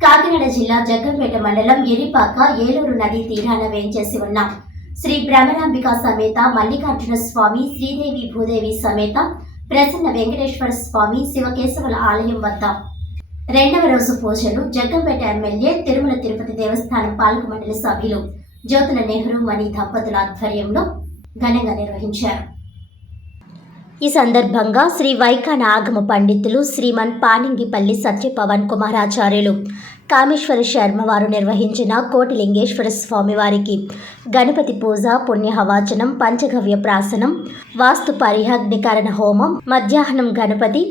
కాకినాడ జిల్లా జగ్గంపేట మండలం ఎరిపాక ఏలూరు నది తీరాన వేంచేసి ఉన్న శ్రీ భ్రమరాంబిక సమేత మల్లికార్జున స్వామి శ్రీదేవి భూదేవి సమేత ప్రసన్న వెంకటేశ్వర స్వామి శివకేశవుల ఆలయం వద్ద రెండవ రోజు పూజలు జగ్గంపేట ఎమ్మెల్యే తిరుమల తిరుపతి దేవస్థానం పాలక మండలి సభ్యులు జ్యోతుల నెహ్రూ మణి దంపతుల ఆధ్వర్యంలో ఘనంగా నిర్వహించారు. ఈ సందర్భంగా శ్రీ వైఖాన ఆగమ పండితులు శ్రీమన్ పానింగిపల్లి సత్యపవన్ కుమారాచార్యులు కామేశ్వర శర్మ వారు నిర్వహించిన కోటిలింగేశ్వర స్వామి వారికి గణపతి పూజ, పుణ్యహవాచనం, పంచగవ్య ప్రాసనం, వాస్తు పరిహాగ్నికరణ హోమం, మధ్యాహ్నం గణపతి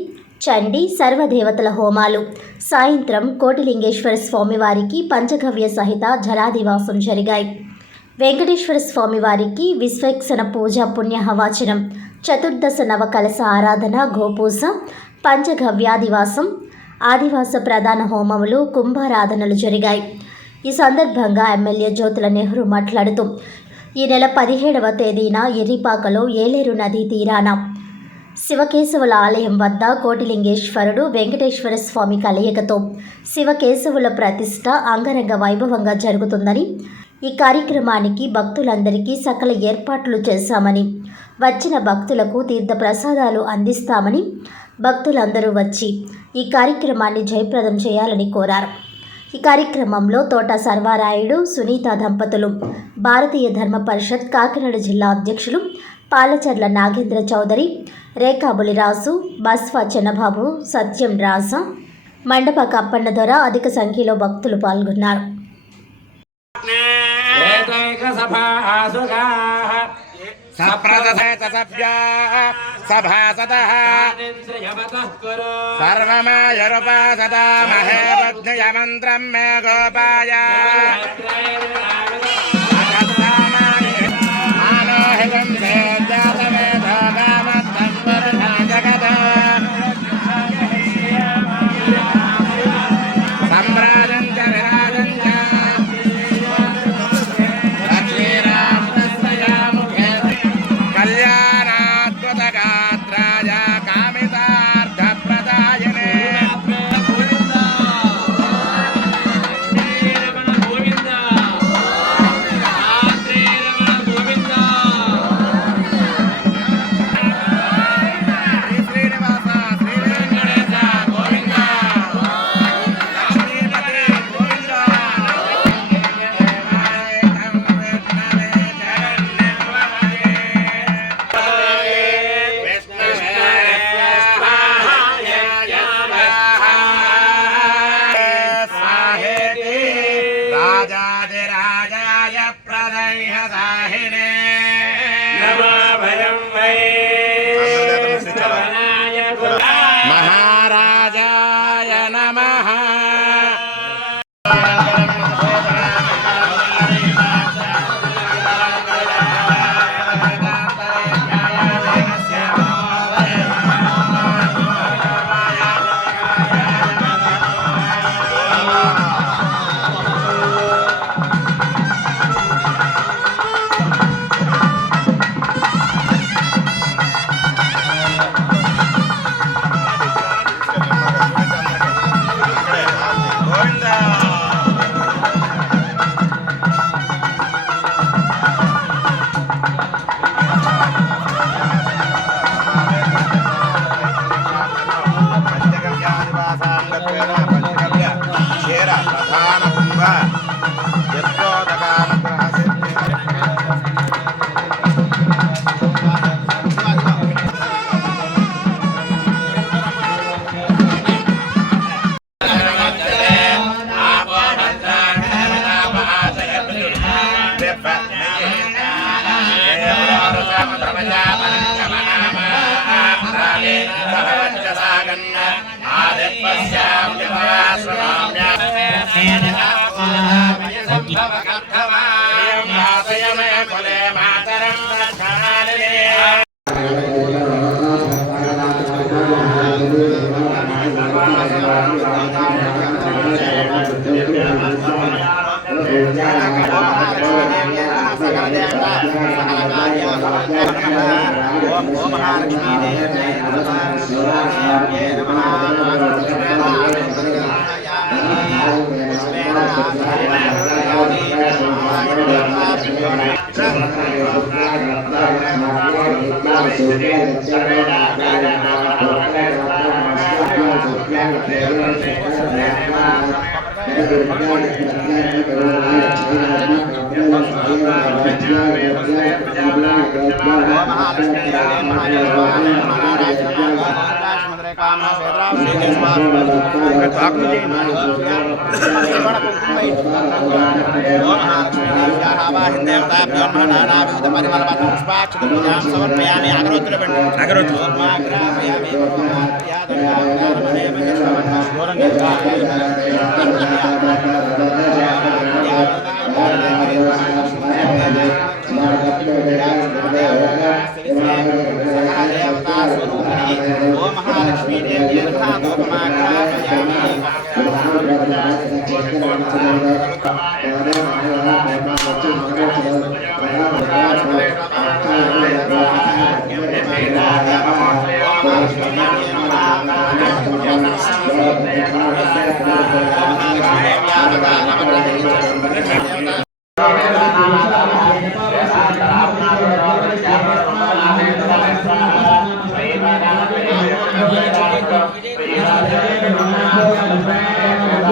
చండీ సర్వదేవతల హోమాలు, సాయంత్రం కోటిలింగేశ్వర స్వామి వారికి పంచగవ్య సహిత జలాదివాసం జరిగాయి. వెంకటేశ్వర స్వామి వారికి విశ్వేక్షణ పూజ, పుణ్యహవాచనం, చతుర్దశ నవకలశ ఆరాధన, గోపూజ, పంచగవ్యాదివాసం, ఆదివాస ప్రధాన హోమములు, కుంభారాధనలు జరిగాయి. ఈ సందర్భంగా ఎమ్మెల్యే జ్యోతుల నెహ్రూ మాట్లాడుతూ ఈ నెల 17వ తేదీన ఎర్రిపాకలో ఏలేరు నదీ తీరాన శివకేశవుల ఆలయం వద్ద కోటిలింగేశ్వరుడు వెంకటేశ్వర స్వామి కలయికతో శివకేశవుల ప్రతిష్ట అంగరంగ వైభవంగా జరుగుతుందని, ఈ కార్యక్రమానికి భక్తులందరికీ సకల ఏర్పాట్లు చేశామని, వచ్చిన భక్తులకు తీర్థ ప్రసాదాలు అందిస్తామని, భక్తులందరూ వచ్చి ఈ కార్యక్రమాన్ని జయప్రదం చేయాలని కోరారు. ఈ కార్యక్రమంలో తోట సర్వారాయుడు, సునీత దంపతులు, భారతీయ ధర్మ పరిషత్ కాకినాడ జిల్లా అధ్యక్షులు పాలచర్ల నాగేంద్ర చౌదరి, రేఖాబులి రాసు, బస్వా చెన్నబాబు, సత్యం రాజ, మండప కప్పన్న దొర అధిక సంఖ్యలో భక్తులు పాల్గొన్నారు. మంత్రం మే గోపాయ महाराजाय नमः। ఓం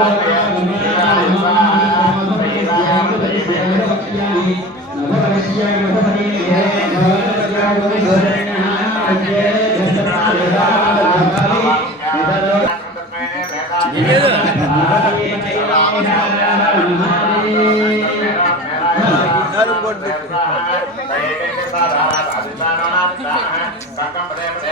Thank you.